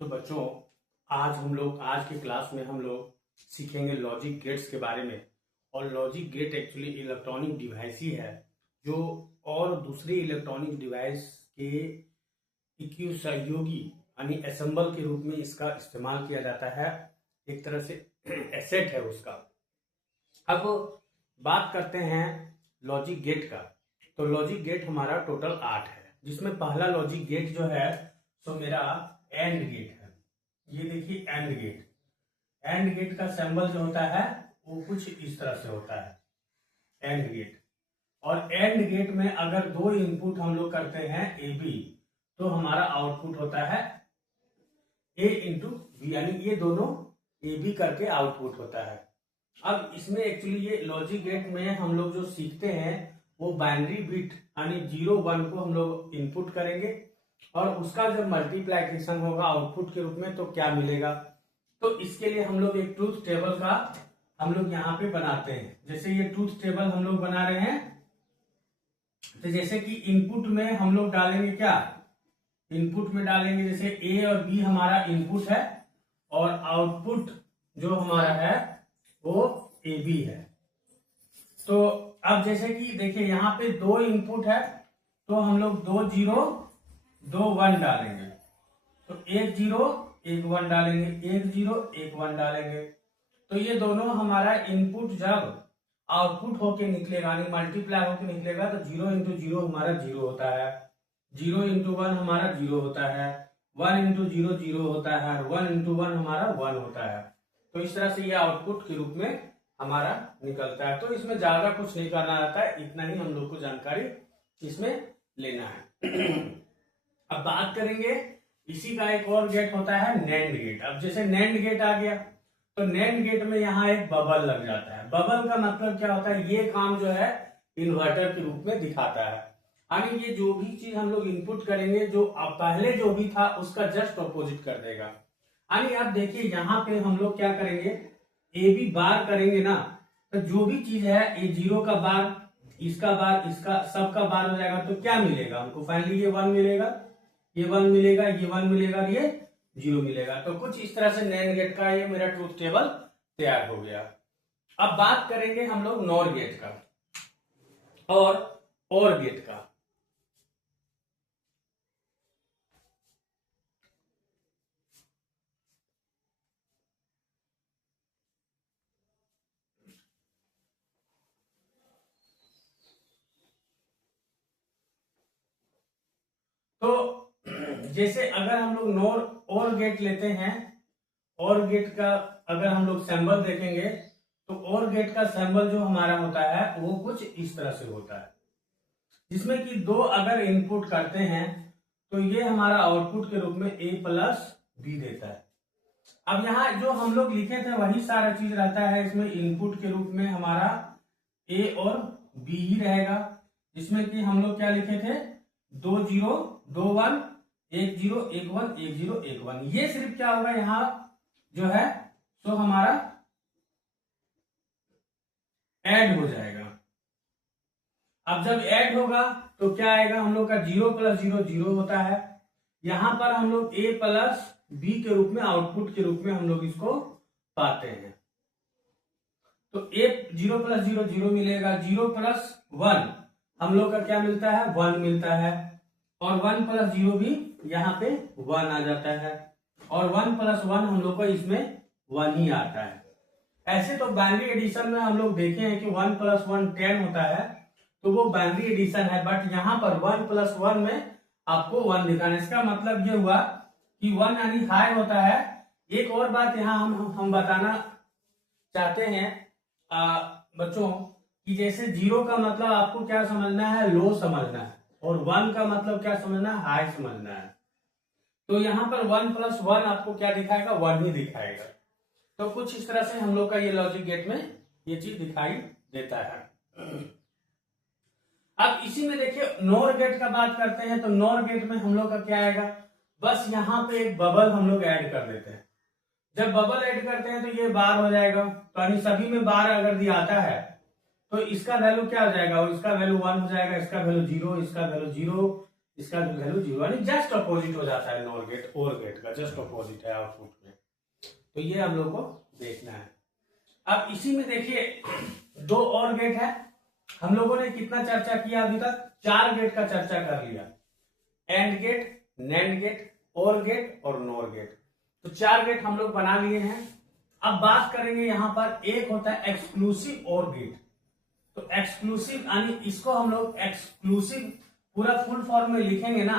तो बच्चों, आज के क्लास में हम लोग सीखेंगे लॉजिक गेट्स के बारे में। और logic gate actually electronic device ही है जो और दूसरे इलेक्ट्रॉनिक डिवाइस के इक्यू सहयोगी यानी असेंबल के रूप में इसका इस्तेमाल किया जाता है। एक तरह से एसेट है उसका। अब बात करते हैं लॉजिक गेट का। तो लॉजिक गेट हमारा टोटल 8 है, जिसमें पहला लॉजिक गेट जो है तो मेरा एंड गेट है। ये देखिए एंड गेट। एंड गेट का सिंबल जो होता है वो कुछ इस तरह से होता है, एंड गेट। और एंड गेट में अगर दो इनपुट हम लोग करते हैं ए बी, तो हमारा आउटपुट होता है ए इंटू बी, यानी ये दोनों ए बी करके आउटपुट होता है। अब इसमें एक्चुअली ये लॉजिक गेट में हम लोग जो सीखते हैं वो बाइनरी बिट यानी 0-1 को हम लोग इनपुट करेंगे और उसका जब मल्टीप्लीकेशन होगा आउटपुट के रूप में तो क्या मिलेगा। तो इसके लिए हम लोग एक ट्रूथ टेबल का हम लोग यहाँ पे बनाते हैं। जैसे ये ट्रूथ टेबल हम लोग बना रहे हैं, तो जैसे कि इनपुट में हम लोग डालेंगे क्या, इनपुट में डालेंगे जैसे ए और बी हमारा इनपुट है और आउटपुट जो हमारा है वो ए बी है। तो अब जैसे कि देखिए यहाँ पे दो इनपुट है तो हम लोग 2 0 2 1 डालेंगे। तो 1 0 1 1 डालेंगे, 1 0 1 1 डालेंगे। तो ये दोनों हमारा इनपुट जब आउटपुट होके निकलेगा यानी मल्टीप्लाई होके निकलेगा तो 0 इंटू 0 हमारा 0 होता है, 0 इंटू 1 हमारा 0 होता है, 1 इंटू 0 0 होता है और 1 इंटू 1 हमारा 1 होता है। तो इस तरह से ये आउटपुट के रूप में हमारा निकलता है। तो इसमें ज्यादा कुछ नहीं करना रहता है, इतना ही हम लोग को जानकारी इसमें लेना है। अब बात करेंगे इसी का एक और गेट होता है नैंड गेट। अब जैसे नैंड गेट आ गया तो नैंड गेट में यहाँ एक बबल लग जाता है। बबल का मतलब क्या होता है, ये काम जो है इन्वर्टर के रूप में दिखाता है। यानी ये जो भी चीज हम लोग इनपुट करेंगे जो पहले जो भी था उसका जस्ट अपोजिट कर देगा। यानी आप देखिए यहाँ पे हम लोग क्या करेंगे, ए बी बार करेंगे ना, तो जो भी चीज है ये 0 का बार, इसका बार, इसका सबका बार हो जाएगा। तो क्या मिलेगा हमको, फाइनली ये 1 मिलेगा, ये 1 मिलेगा, ये 1 मिलेगा, ये 0 मिलेगा। तो कुछ इस तरह से नैंड गेट का ये मेरा ट्रूथ टेबल तैयार हो गया। अब बात करेंगे हम लोग नॉर गेट का और गेट का। तो जैसे अगर हम लोग नॉर और गेट लेते हैं, और गेट का अगर हम लोग सिंबल देखेंगे तो और गेट का सिंबल जो हमारा होता है वो कुछ इस तरह से होता है, जिसमें कि दो अगर इनपुट करते हैं तो ये हमारा आउटपुट के रूप में a प्लस बी देता है। अब यहाँ जो हम लोग लिखे थे वही सारा चीज रहता है। इसमें इनपुट के रूप में हमारा a और b ही रहेगा, जिसमें कि हम लोग क्या लिखे थे, 2 0 2 1 1 0 1 1 1 0 1 1। ये सिर्फ क्या होगा यहाँ जो है तो हमारा ऐड हो जाएगा। अब जब ऐड होगा तो क्या आएगा, हम लोग का 0 प्लस 0 0 होता है। यहां पर हम लोग a प्लस बी के रूप में आउटपुट के रूप में हम लोग इसको पाते हैं। तो a 0 प्लस 0 0 मिलेगा, 0 प्लस 1 हम लोग का क्या मिलता है, 1 मिलता है। और 1 प्लस 0 भी यहाँ पे 1 आ जाता है और 1 प्लस 1 हम लोग को इसमें 1 ही आता है। ऐसे तो बाइनरी एडिशन में हम लोग देखे हैं कि 1 प्लस 1 10 होता है, तो वो बाइनरी एडिशन है। बट यहाँ पर 1 प्लस 1 में आपको 1 दिखाना है। इसका मतलब ये हुआ कि 1 यानी हाई होता है। एक और बात यहाँ हम बताना चाहते हैं बच्चों कि जैसे 0 का मतलब आपको क्या समझना है, लो समझना है, और 1 का मतलब क्या समझना है, हाई समझना है। तो यहाँ पर 1 प्लस 1 आपको क्या दिखाएगा, 1 ही दिखाएगा। तो कुछ इस तरह से हम लोग का ये लॉजिक गेट में ये चीज दिखाई देता है। अब इसी में देखिए नॉर गेट का बात करते हैं। तो नॉर गेट में हम लोग का क्या आएगा, बस यहाँ पे एक बबल हम लोग ऐड कर देते हैं। जब बबल ऐड करते हैं तो ये बार हो जाएगा। तो यानी सभी में बार अगर दिया आता है तो इसका वैल्यू क्या हो जाएगा, इसका वैल्यू 1 हो जाएगा, इसका वैल्यू 0, इसका वैल्यू 0, इसका भी वैल्यू 0 यानी जस्ट अपोजिट हो जाता है नॉर गेट और गेट का, जस्ट अपोजिट है आउटपुट में। तो ये हम लोग को देखना है। अब इसी में देखिए 2 और गेट है। हम लोगों ने कितना चर्चा किया अभी तक? 4 गेट का चर्चा कर लिया, एंड गेट, नैंड गेट, और गेट और नॉर गेट। तो 4 गेट हम लोग बना लिए हैं। अब बात करेंगे यहां पर एक होता है एक्सक्लूसिव और गेट। तो एक्सक्लूसिव यानी इसको हम लोग एक्सक्लूसिव पूरा फुल फॉर्म में लिखेंगे ना,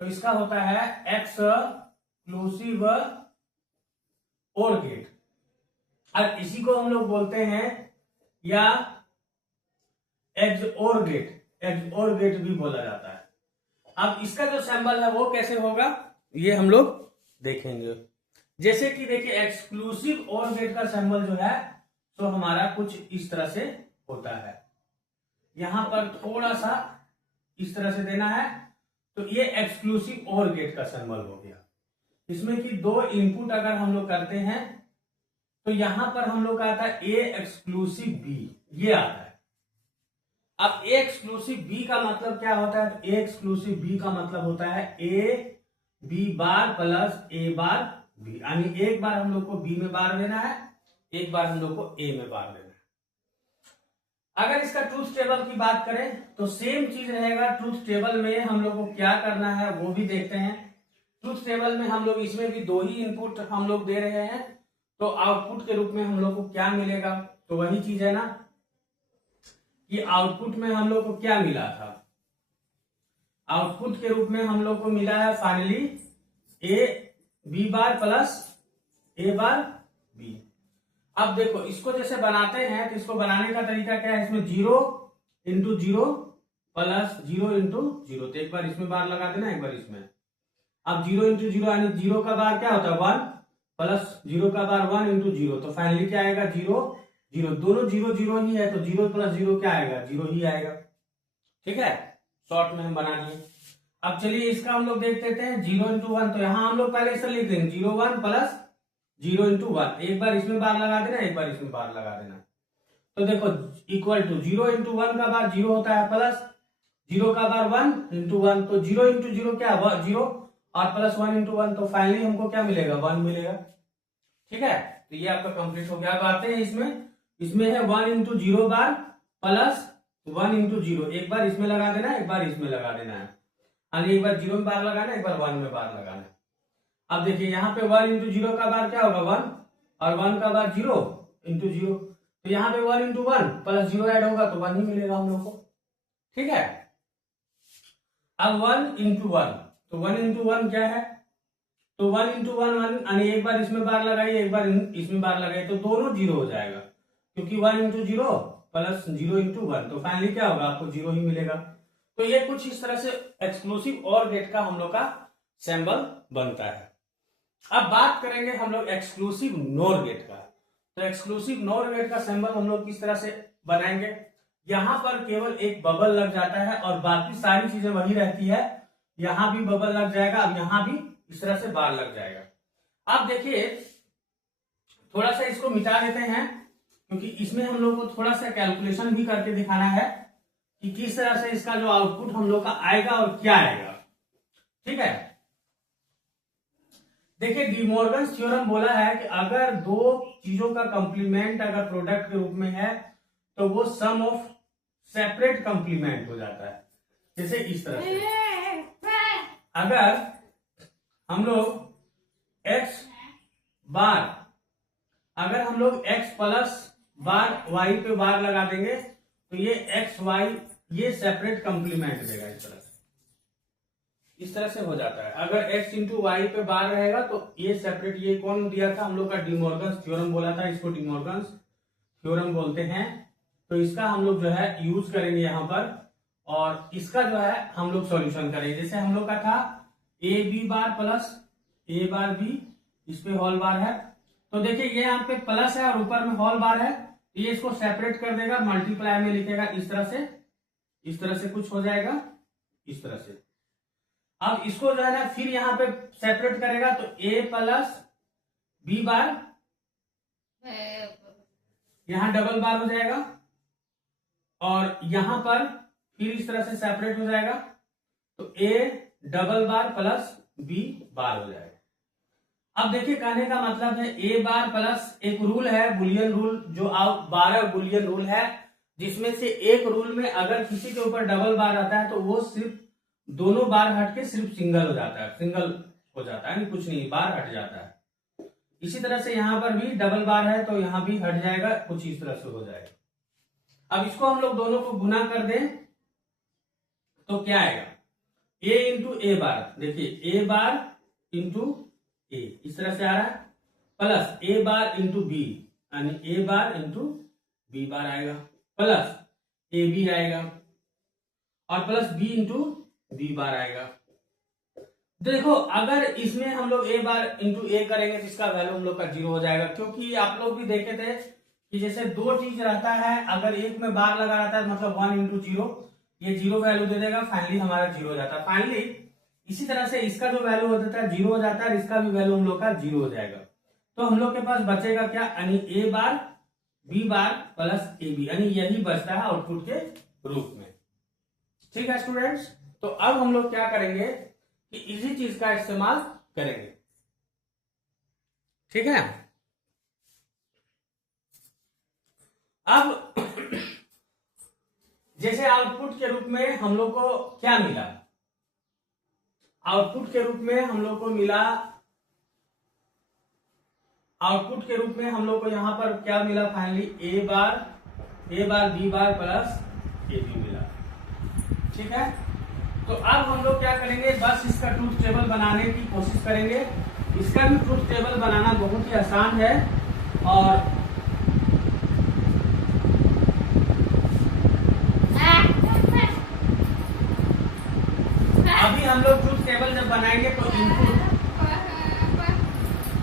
तो इसका होता है एक्सक्लूसिव और गेट। अब इसी को हम लोग बोलते हैं या एक्सओर गेट, एक्सओर गेट भी बोला जाता है। अब इसका जो सिंबल है वो कैसे होगा ये हम लोग देखेंगे। जैसे कि देखिए एक्सक्लूसिव और गेट का सिंबल जो है तो हमारा कुछ इस तरह से होता है। यहां पर थोड़ा सा इस तरह से देना है, तो ये एक्सक्लूसिव और गेट का सिंबल हो गया। इसमें कि 2 इनपुट अगर हम लोग करते हैं तो यहां पर हम लोग का आता है ए एक्सक्लूसिव बी, ये आता है। अब ए एक्सक्लूसिव बी का मतलब क्या होता है? तो ए एक्सक्लूसिव बी का मतलब होता है A B bar plus A bar B, यानी एक बार हम लोग को बी में बार देना है, एक बार हम लोग को ए में बार देना है। अगर इसका ट्रूथ टेबल की बात करें तो सेम चीज रहेगा। ट्रूथ टेबल में हम लोग को क्या करना है वो भी देखते हैं। ट्रूथ टेबल में हम लोग इसमें भी 2 ही इनपुट हम लोग दे रहे हैं, तो आउटपुट के रूप में हम लोग को क्या मिलेगा? तो वही चीज है ना कि आउटपुट में हम लोग को क्या मिला था? आउटपुट के रूप में हम लोग को मिला है finally A B bar plus A bar B. अब देखो इसको जैसे बनाते हैं तो इसको बनाने का तरीका क्या है? इसमें 0 इंटू 0 प्लस 0 इंटू 0, तो एक बार इसमें बार लगा देना, एक बार इसमें। अब 0 इंटू 0 यानी 0 का बार क्या होता है 1, प्लस 0 का बार 1 इंटू 0, तो फाइनली क्या आएगा 0 0, दोनों 0 0 ही है, तो 0 प्लस 0 क्या आएगा? 0 ही आएगा। ठीक है, शॉर्ट में हम बना लिए। अब चलिए इसका हम लोग देख लेते हैं 0 इंटू 1, तो यहां हम लोग पहले इसे लिख देंगे 0 1 प्लस 0 इंटू 1, एक बार इसमें बार लगा देना, एक बार इसमें बार लगा देना। तो देखो इक्वल टू 0 इंटू 1 का बार 0 होता है, प्लस 0 का बार 1 इंटू 1, तो 0 इंटू 0 क्या है 0, और प्लस 1 इंटू 1, तो फाइनली हमको क्या मिलेगा 1 मिलेगा। ठीक है, तो ये आपका कंप्लीट हो गया। अब आते हैं इसमें है 1 इंटू 0 बार प्लस 1 इंटू 0, एक बार इसमें लगा देना, एक बार इसमें लगा देना है, यानी एक बार 0 में बार लगाना, एक बार 1 में बार लगाना। अब देखिए यहाँ पे 1 इंटू 0 का बार क्या होगा 1, और 1 का बार 0 इंटू 0, तो यहाँ पे 1 इंटू 1 प्लस 0 ऐड होगा तो 1 ही मिलेगा हम लोग को। ठीक है, अब 1 इंटू 1, तो 1 इंटू 1 क्या है? तो 1 इंटू 1 यानी एक बार इसमें बार लगाइए, एक बार इसमें बार लगाइए, तो दोनों 0 हो जाएगा, क्योंकि 1 इंटू 0 प्लस 0 इंटू 1, तो फाइनली क्या होगा आपको 0 ही मिलेगा। तो ये कुछ इस तरह से एक्सक्लूसिव और गेट का हम लोग का सिंबल बनता है। अब बात करेंगे हम लोग एक्सक्लूसिव नॉर गेट का। तो एक्सक्लूसिव नॉर गेट का सिंबल हम लोग किस तरह से बनाएंगे? यहां पर केवल एक बबल लग जाता है और बाकी सारी चीजें वही रहती है। यहां भी बबल लग जाएगा, अब यहां भी इस तरह से बार लग जाएगा। अब देखिए थोड़ा सा इसको मिटा देते हैं, क्योंकि इसमें हम लोग को थोड़ा सा कैलकुलेशन भी करके दिखाना है कि किस तरह से इसका जो आउटपुट हम लोग का आएगा और क्या आएगा। ठीक है, देखिए डिमॉर्गन्स थ्योरम बोला है कि अगर 2 चीजों का कंप्लीमेंट अगर प्रोडक्ट के रूप में है तो वो सम ऑफ सेपरेट कंप्लीमेंट हो जाता है। जैसे इस तरह से अगर हम लोग x बार, अगर हम लोग x प्लस बार y पे बार लगा देंगे तो ये x y ये सेपरेट कंप्लीमेंट देगा। इस तरह से हो जाता है। अगर x इंटू वाई पे बार रहेगा तो ये सेपरेट, ये कौन दिया था हम लोग का? डिमॉर्गन्स थ्योरम बोला था, इसको डिमॉर्गन्स थ्योरम बोलते हैं। तो इसका हम लोग जो है यूज करेंगे यहाँ पर, और इसका जो है हम लोग सॉल्यूशन करेंगे। जैसे हम लोग का था A B bar plus A bar B, इस पे होल बार है, तो देखिए ये यहाँ पे प्लस है और ऊपर में होल बार है, ये इसको सेपरेट कर देगा, मल्टीप्लाई में लिखेगा इस तरह से कुछ हो जाएगा इस तरह से। अब इसको जो है ना फिर यहाँ पे सेपरेट करेगा तो ए प्लस बी बार, यहां डबल बार हो जाएगा, और यहां पर फिर इस तरह से सेपरेट हो जाएगा, तो A double bar plus B bar हो जाएगा। अब देखिए कहने का मतलब है ए बार प्लस एक रूल है बुलियन रूल, जो 12 बुलियन रूल है, जिसमें से एक रूल में अगर किसी के ऊपर डबल बार आता है तो वो सिर्फ दोनों बार हट के सिर्फ सिंगल हो जाता है, नहीं कुछ नहीं, बार हट जाता है। इसी तरह से यहाँ पर भी डबल बार है तो यहाँ भी हट जाएगा, कुछ इस तरह से हो जाएगा। अब इसको हम लोग दोनों को गुना कर दें तो क्या आएगा, ए इंटू ए बार, देखिए ए बार इंटू ए इस तरह से आ रहा है, plus A bar into B यानी A bar into B bar आएगा, प्लस ए बी आएगा और plus B into B bar आएगा। देखो अगर इसमें हम लोग ए बार इंटू ए करेंगे तो इसका वैल्यू हम लोग का 0 हो जाएगा, क्योंकि आप लोग भी देखे थे कि जैसे दो चीज रहता है, अगर एक में बार लगा रहता है मतलब 1 इंटू 0, ये 0 वैल्यू दे देगा, फाइनली हमारा 0 हो जाता है। फाइनली इसी तरह से इसका जो वैल्यू हो जाता है 0 हो जाता है और इसका भी वैल्यू हम लोग का 0 हो जाएगा। तो हम लोग के पास बचेगा क्या, यानी A bar B bar plus A B, यानी यही बचता है आउटपुट के रूप में। ठीक है स्टूडेंट्स, तो अब हम लोग क्या करेंगे कि इसी चीज का इस्तेमाल करेंगे। ठीक है, अब जैसे आउटपुट के रूप में हम लोग को क्या मिला, आउटपुट के रूप में हम लोग को मिला, आउटपुट के रूप में हम लोग को यहां पर क्या मिला, finally A bar B bar plus A B मिला। ठीक है, तो अब हम लोग क्या करेंगे, बस इसका ट्रूथ टेबल बनाने की कोशिश करेंगे। इसका भी ट्रूथ टेबल बनाना बहुत ही आसान है और अभी हम लोग ट्रूथ टेबल जब बनाएंगे तो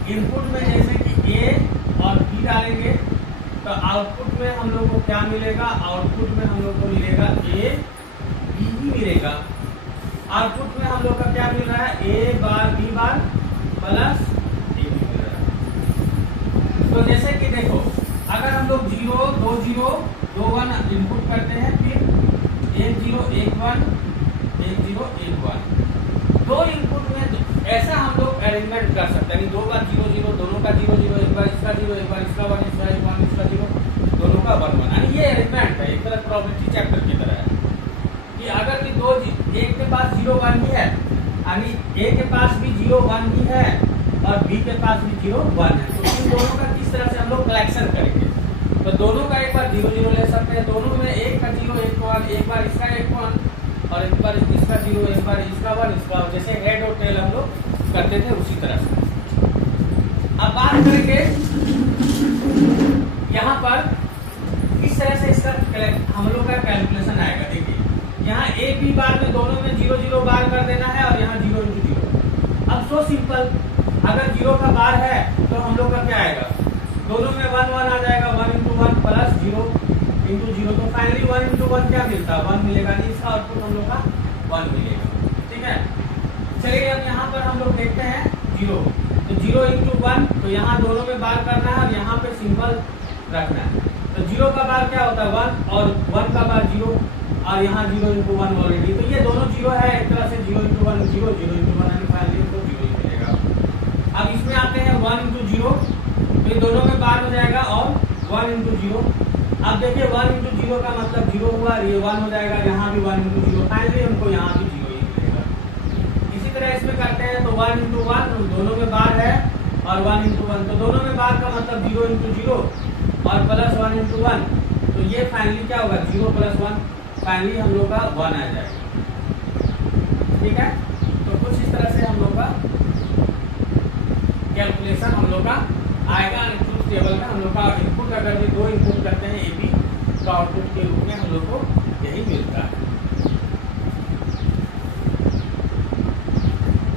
इनपुट में जैसे कि ए और बी डालेंगे तो आउटपुट में हम लोग को क्या मिलेगा, आउटपुट में हम लोग को मिलेगा ए बी ही मिलेगा। आउटपुट में हम लोग का क्या मिल रहा है, A bar B bar plus A B मिल रहा है। तो जैसे कि देखो अगर हम लोग 0 2 0 2 1 इनपुट करते हैं, फिर 1 0 1 1 1 0 1 1, दो इनपुट में ऐसा हम लोग अरेंजमेंट कर सकते हैं, 2 बार 0 0 दोनों का 0 0, एक बार इसका 0 एक बार इसका 1 इसका 1 इसका 0 दोनों का 1 1, यानी ये अरेंजमेंट है, एक तरह प्रोबेबिलिटी चैप्टर की तरह है कि अगर कि दो एक के पास 0 1 ही है, यानी ए के पास भी 0 1 ही है और बी के पास भी 0 1 है, तो इन दोनों का किस तरह से हम लोग कलेक्शन करेंगे, तो दोनों का एक बार 0 0 ले सकते हैं, दोनों में एक का 0 1 1, एक बार इसका 1 1 और एक बार इसका 0 एक बार इसका 1 इसका, जैसे हेड और टेल हम लोग करते थे उसी तरह से। अब बात करेंगे यहाँ पर किस तरह से इसका हम लोग का कैलकुलेशन आएगा। देखिए यहाँ ए बी बार में दोनों में 0 0 बार कर देना है और यहाँ 0 इंटू 0। अब सो सिंपल, अगर 0 का बार है तो हम लोग का क्या आएगा, दोनों में 1 1 आ जाएगा, 1 इंटू 1 प्लस 0 इंटू 0, तो फाइनली 1 इंटू 1 क्या मिलता है, 1 मिलेगा, इसका आउटपुट हम लोग का 1 मिलेगा। ठीक है, चलिए अब यहाँ पर हम लोग देखते हैं 0, तो 0 इंटू 1, तो यहाँ दोनों में बार करना है और यहाँ पे सिंपल रखना है, तो 0 का बार क्या होता है 1 और 1 का बार 0 और यहाँ 0 इंटू 1 ऑलरेडी, तो ये दोनों 0 है, एक तरह से 0 इंटू 1 0 0 इंटू 1 फाइनली तो 0 ही मिलेगा। अब इसमें आते हैं 1 इंटू 0, तो ये दोनों में बार हो जाएगा और 1 इंटू 0, अब देखिए 1 इंटू 0 का मतलब 0 हुआ, ये 1 हो जाएगा, यहाँ भी 1 इंटू 0, फाइनली हमको यहाँ भी 0 ही मिलेगा। इसी तरह इसमें करते हैं तो 1 इंटू 1 दोनों में बार है और 1 इंटू 1, तो दोनों में बार का मतलब 0 इंटू 0 और प्लस 1 इंटू 1, तो ये फाइनली क्या होगा 0 प्लस 1, फाइनली हम लोग का 1 आ जाएगा। ठीक है, तो कुछ इस तरह से हम लोग का कैलकुलेशन हम लोग का आएगा। ट्रूथ टेबल में हम लोग का इनपुट अगर भी 2 इनपुट करते हैं ए बी, तो आउटपुट के रूप में हम लोग को यही मिलता है।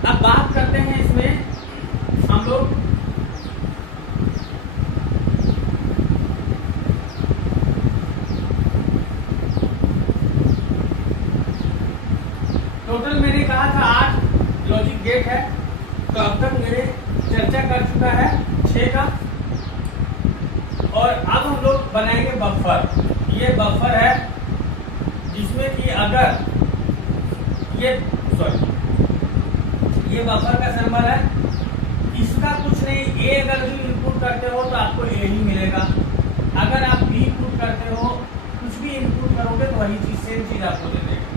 अब बात करते हैं इसमें हम लोग टोटल, मैंने कहा था 8 लॉजिक गेट है, तो अब तक मैंने चर्चा कर चुका है 6 का, और अब हम लोग बनाएंगे बफर। ये बफर है जिसमें कि अगर ये सॉरी, ये बफर का सिंबल है। इसका कुछ नहीं, ए अगर भी इनपुट करते हो तो आपको ए ही मिलेगा, अगर आप बी इनपुट करते हो, कुछ भी इनपुट करोगे तो वही चीज, सेम चीज आपको दे देगा।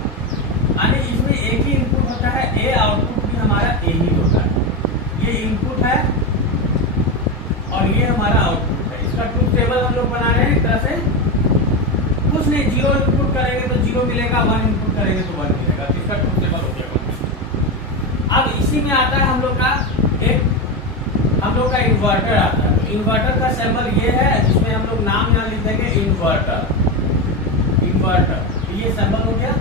यानी इसमें एक ही इनपुट होता है, ए आउटपुट भी हमारा ए ही होता है। ये इनपुट है और ये हमारा आउटपुट है। इसका ट्रूथ टेबल हम लोग बना रहे हैं एक तरह से, कुछ नहीं, 0 इनपुट करेंगे तो 0 मिलेगा, 1 इनपुट करेंगे तो 1 मिलेगा। तो इसका ट्रूथ टेबल हो गया। अब इसी में आता है हम लोग का इन्वर्टर आता है। तो इन्वर्टर का सिंबल ये है, जिसमें हम लोग नाम यहाँ लिख देंगे इन्वर्टर। ये सिंबल हो गया।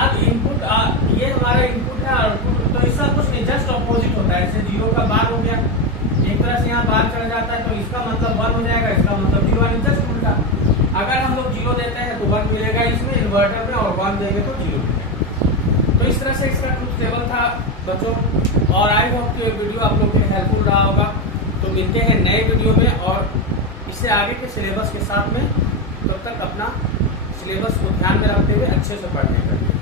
अब इनपुट, ये हमारा इनपुट है, आउटपुट तो इसका कुछ नहीं, जस्ट ऑपोजिट होता है। जैसे 0 का बार हो गया, एक तरह से यहाँ बार चढ़ जाता है तो इसका मतलब 1 हो जाएगा, इसका मतलब 0, जस्ट उल्टा। अगर हम लोग 0 देते हैं तो 1 मिलेगा इसमें इन्वर्टर में, और 1 देंगे तो 0 मिलेगा। तो इस तरह से इसका ट्रूथ टेबल था बच्चों, और आई होप कि ये वीडियो आप लोग के लिए हेल्पफुल रहा होगा। तो मिलते हैं नए वीडियो में और इससे आगे के सिलेबस के साथ में। तब तक अपना सिलेबस को ध्यान में रखते हुए अच्छे से पढ़ने करिए।